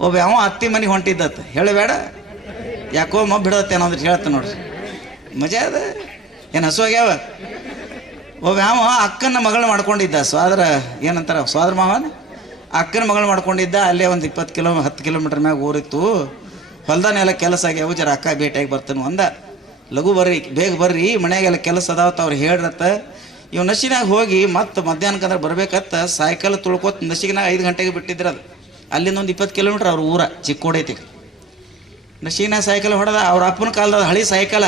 ಒಬ್ಬ ಯಾವ ಅತ್ತಿ ಮನೆಗೆ ಹೊಂಟಿದ್ದತ್ತ ಹೇಳಬೇಡ. ಯಾಕೋ ಮಬ್ಬ ಬಿಡತ್ತೆ ಅನ್ನೋದ್ರ ಹೇಳ್ತಾನೆ ನೋಡ್ರಿ. ಮಜಾ ಅದ. ಏನು ಹಸು ಆಗ್ಯಾವ? ಒಬ್ಬ ಯಾವ ಅಕ್ಕನ ಮಗಳು ಮಾಡ್ಕೊಂಡಿದ್ದ. ಸ್ವಾದ್ರ, ಏನಂತಾರ? ಸ್ವಾದ್ರ ಮಾವನ? ಅಕ್ಕನ ಮಗಳು ಮಾಡ್ಕೊಂಡಿದ್ದ. ಅಲ್ಲೇ ಒಂದು ಇಪ್ಪತ್ತು ಕಿಲೋ, ಹತ್ತು ಕಿಲೋಮೀಟ್ರ್ ಮ್ಯಾಗ ಊರಿತ್ತು. ಹೊಲ್ದಾನೆಲ್ಲ ಕೆಲಸ ಆಗ್ಯಾವ. ಜರ ಅಕ್ಕ ಭೇಟಿಯಾಗಿ ಬರ್ತಾನೆ ಒಂದ ಲಘು ಬರ್ರಿ, ಬೇಗ ಬರ್ರಿ. ಮನೆಯಾಗೆಲ್ಲ ಕೆಲಸ ಅದಾವತ್ತ ಅವ್ರು ಹೇಳ್ರತ್ತ. ಇವ್ ನಶಿನಾಗ ಹೋಗಿ ಮತ್ತೆ ಮಧ್ಯಾಹ್ನಕ್ಕಂದ್ರೆ ಬರ್ಬೇಕತ್ತ. ಸಾಯಂಕಾಲ ತುಳ್ಕೋತ ನಶಿಗಿನಾಗ ಐದು ಗಂಟೆಗೆ ಬಿಟ್ಟಿದ್ರ ಅದು. ಅಲ್ಲಿಂದ ಒಂದು ಇಪ್ಪತ್ತು ಕಿಲೋಮೀಟ್ರ್ ಅವ್ರ ಊರ ಚಿಕ್ಕೋಡೈತಿ ನಶೀನ ಸೈಕಲ್ ಹೊಡೆದ, ಅವ್ರ ಅಪ್ಪನ ಕಾಲದ ಹಳಿ ಸೈಕಲ್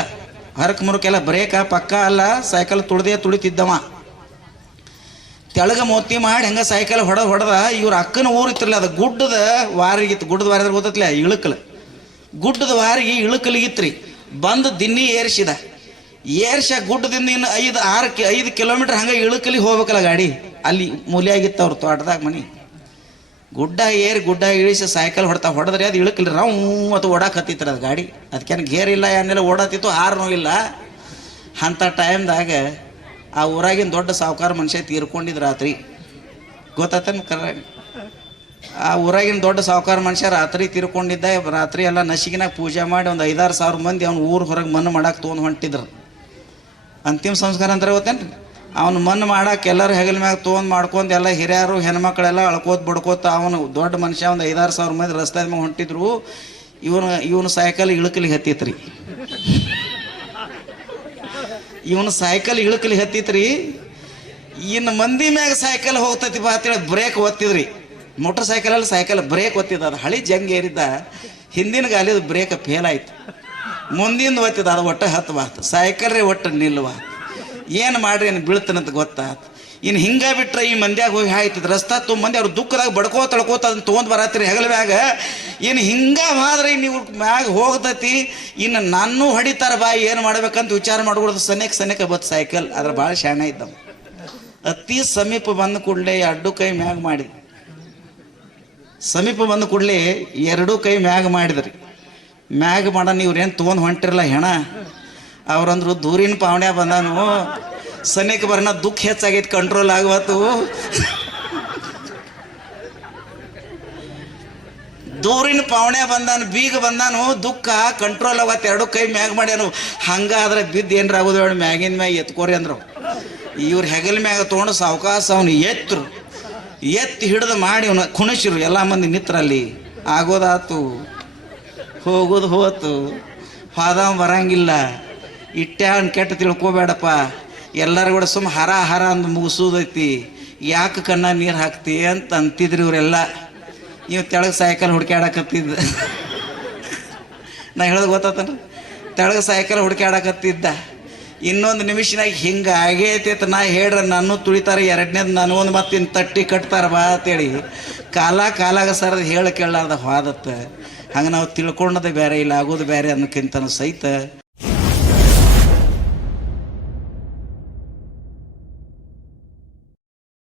ಹರಕ್ ಮುರುಕೆಲ್ಲ ಬ್ರೇಕ ಪಕ್ಕ ಅಲ್ಲ ಸೈಕಲ್ ತುಳ್ದೇ ತುಳಿತಿದ್ದವ. ತೆಳಗ ಮೋತಿ ಮಾಡಿ ಹೆಂಗ ಸೈಕಲ್ ಹೊಡೆದ ಹೊಡೆದ, ಇವ್ರ ಅಕ್ಕನ ಊರು ಇತ್ತಿರಲ್ಲ ಅದು ಗುಡ್ಡದ ವಾರಿಗಿತ್ತು ಗುಡ್ಡದ ವಾರಿದ್ರೆ ಗೊತ್ತತ್ಲ, ಇಳುಕಲ್. ಗುಡ್ಡದ ವಾರಿಗೆ ಇಳುಕಲಿಗಿತ್ರಿ ಬಂದು ದಿನ್ನಿ ಏರ್ಸಿದ. ಏರ್ಸ ಗುಡ್ಡದಿಂದ ಇನ್ನು ಐದು, ಆರು ಐದು ಕಿಲೋಮೀಟ್ರ್ ಹಂಗೆ ಇಳುಕಲಿ ಹೋಗ್ಬೇಕಲ್ಲ ಗಾಡಿ. ಅಲ್ಲಿ ಮೂಲೆಯಾಗಿತ್ತು ಅವ್ರ ತೋಟದಾಗ ಮನಿ. ಗುಡ್ಡ ಏರಿ ಗುಡ್ಡ ಇಳಿಸಿ ಸೈಕಲ್ ಹೊಡ್ತಾ ಹೊಡೆದ್ರೆ ಅದು ಇಳಕಿಲ್ಲ ರೌ, ಅದು ಓಡಾಕ್ ಅದು ಗಾಡಿ. ಅದಕ್ಕೇನು ಗೇರ್ ಇಲ್ಲ, ಏನಿಲ್ಲ, ಓಡಾತಿತ್ತು ಹಾರ್ನೂ ಇಲ್ಲ. ಅಂಥ ಟೈಮ್ದಾಗ ಆ ಊರಾಗಿನ ದೊಡ್ಡ ಸಾವುಕಾರ ಮನುಷ್ಯ ತೀರ್ಕೊಂಡಿದ್ದು ರಾತ್ರಿ. ಗೊತ್ತಾತನ ಕರ? ಆ ಊರಾಗಿನ ದೊಡ್ಡ ಸಾವುಕಾರ ಮನುಷ್ಯ ರಾತ್ರಿ ತೀರ್ಕೊಂಡಿದ್ದ, ರಾತ್ರಿ ಎಲ್ಲ ನಶಿಗಿನಾಗ ಪೂಜೆ ಮಾಡಿ ಒಂದು ಐದಾರು ಸಾವಿರ ಮಂದಿ ಅವ್ನು ಊರು ಹೊರಗೆ ಮಣ್ಣು ಮಾಡಕ್ಕೆ ತೊಗೊಂಡು ಹೊಂಟಿದ್ರು. ಅಂತಿಮ ಸಂಸ್ಕಾರ ಅಂದ್ರೆ ಗೊತ್ತೇನು ಅವನು ಮನ್ ಮಾಡಕ್ಕೆ ಎಲ್ಲರೂ ಹೆಗಲ ಮ್ಯಾಗ ತೊಗೊಂಡು ಮಾಡ್ಕೊಂಡು ಎಲ್ಲ ಹಿರಿಯರು, ಹೆಣ್ಮಕ್ಳೆಲ್ಲ ಅಳ್ಕೋತ ಬಡ್ಕೋತ ಅವನು ದೊಡ್ಡ ಮನುಷ್ಯ, ಒಂದು ಐದಾರು ಸಾವಿರ ಮಂದಿ ರಸ್ತೆ ಮ್ಯಾಗ ಹೊಂಟಿದ್ರು. ಇವನು ಇವನು ಸೈಕಲ್ ಇಳಕಲಿಗೆ ಹತ್ತಿತ್ರಿ. ಇವನು ಸೈಕಲ್ ಇಳಕಲಿ ಹತ್ತಿತ್ರಿ. ಇನ್ನು ಮಂದಿ ಮ್ಯಾಗ ಸೈಕಲ್ ಹೋಗ್ತೈತಿ ಬಾ ಅಂತೇಳಿ ಬ್ರೇಕ್ ಒತ್ತಿದ್ರಿ. ಮೋಟರ್ ಸೈಕಲಲ್ಲಿ ಸೈಕಲ್ ಬ್ರೇಕ್ ಒತ್ತಿದ ಅದು ಹಳಿ ಜಂಗ್ ಏರಿದ್ದ. ಹಿಂದಿನ ಗಾಲಿದ ಬ್ರೇಕ್ ಫೇಲ್ ಆಯ್ತು. ಮುಂದಿನ ಒತ್ತಿದ, ಅದು ಒಟ್ಟು ಹತ್ತು ಬಾತು ಸೈಕಲ್ ರೀ ಒಟ್ಟು ನಿಲ್ವ ಏನು ಮಾಡ್ರಿ ಏನು ಬೀಳ್ತಾನಂತ ಗೊತ್ತಾತು ಇನ್ನು ಹಿಂಗೆ ಬಿಟ್ರೆ ಈ ಮಂದ್ಯಾಗ ಹೋಗಿ ಆಯ್ತದ ರಸ್ತಾ ತುಂಬ ಮಂದಿ ಅವ್ರು ದುಃಖದಾಗ ಬಡ್ಕೋ ತಳ್ಕೋತ ಅದನ್ನ ತೊಗೊಂಡು ಬರತ್ತೀರಿ ಹೆಗಲ ಮ್ಯಾಗ ಇನ್ನು ಹಿಂಗೆ ಹೋದ್ರೆ ನೀವು ಮ್ಯಾಗ ಹೋಗ್ತೈತಿ ಇನ್ನು ನಾನು ಹೊಡಿತಾರ ಬಾ, ಏನು ಮಾಡ್ಬೇಕಂತ ವಿಚಾರ ಮಾಡ್ಕೊಡೋದು ಸನೇಕ ಸನೇಕ ಬತ್ ಸೈಕಲ್. ಅದ್ರ ಭಾಳ ಶಾಣೆ ಇದ್ದವು. ಅತಿ ಸಮೀಪ ಬಂದ ಕೂಡಲೇ ಅಡ್ಡು ಕೈ ಮ್ಯಾಗ ಮಾಡಿದ್ರಿ ಸಮೀಪ ಬಂದ ಕೂಡಲೇ ಎರಡೂ ಕೈ ಮ್ಯಾಗ ಮಾಡಿದ್ರಿ. ಮ್ಯಾಗ ಮಾಡೋಣ ಇವ್ರೇನು ತೊಗೊಂಡು ಹೊಂಟಿರಲ್ಲ ಹೆಣ? ಅವ್ರಂದ್ರು ದೂರಿನ ಪಾವಣ್ಯ ಬಂದಾನು ಸನೇಕ ಬರ್ನ ದುಃಖ ಹೆಚ್ಚಾಗೈತೆ ಕಂಟ್ರೋಲ್ ಆಗವತ್ತು. ದೂರಿನ ಪಾವಣೆ ಬಂದಾನು, ಬೀಗ ಬಂದಾನು, ದುಃಖ ಕಂಟ್ರೋಲ್ ಆಗತ್ತೆ ಎರಡು ಕೈ ಮ್ಯಾಗ ಮಾಡ್ಯಾನು. ಹಂಗಾದ್ರೆ ಬಿದ್ದು ಏನ್ರ ಆಗೋದು ಹೇಳಿ, ಮ್ಯಾಗಿನ ಮ್ಯಾಗ ಎತ್ಕೋರಿ ಅಂದ್ರು. ಇವ್ರ ಹೆಗಲ ಮ್ಯಾಗ ತೊಗೊಂಡು ಸಾವಕಾಶ ಅವನು ಎತ್ತರು ಎತ್ತಿ ಹಿಡಿದು ಮಾಡಿ ಅವನ ಕುಣಿಸಿರು, ಎಲ್ಲ ಮಂದಿ ನಿತ್ರಲ್ಲಿ. ಆಗೋದಾತು, ಹೋಗೋದು ಹೋತು. ಹೋದ ಬರಂಗಿಲ್ಲ. ಇಟ್ಟ್ಯಾನ್ ಕೆಟ್ಟ ತಿಳ್ಕೊಬೇಡಪ್ಪ. ಎಲ್ಲರೂ ಕೂಡ ಸುಮ್ಮ ಹರ ಹರ ಅಂದು ಮುಗಿಸೋದೈತಿ. ಯಾಕೆ ಕಣ್ಣ ನೀರು ಹಾಕ್ತಿ ಅಂತ ಅಂತಿದ್ರು ಇವರೆಲ್ಲ. ಇವ್ ತೆಳಗೆ ಸೈಕಲ್ ಹುಡ್ಕ್ಯಾಡಕತ್ತಿದ್ದ. ನಾ ಹೇಳೋದು ಗೊತ್ತಾತನ ತೆಳಗೆ ಸೈಕಲ್ ಹುಡ್ಕ್ಯಾಡಕತ್ತಿದ್ದ. ಇನ್ನೊಂದು ನಿಮಿಷನಾಗ ಹಿಂಗೆ ಆಗೈತಿ ಅಂತ ನಾ ಹೇಳ್ರ ನಾನು ತುಳಿತಾರೆ, ಎರಡನೇದು ನಾನು ಒಂದ್ ಮತ್ತೆ ಇನ್ನು ತಟ್ಟಿ ಕಟ್ತಾರ ಬಾ ಅಂತೇಳಿ. ಕಾಲ ಕಾಲಾಗ ಸರ್ ಹೇಳ ಕೇಳಲಾರ್ದ ಹೋದತ್ತ. ಹಂಗೆ ನಾವು ತಿಳ್ಕೊಂಡದ ಬೇರೆ ಇಲ್ಲ ಆಗೋದು ಬೇರೆ ಅನ್ನೋಕ್ಕಿಂತ ಸಹಿತ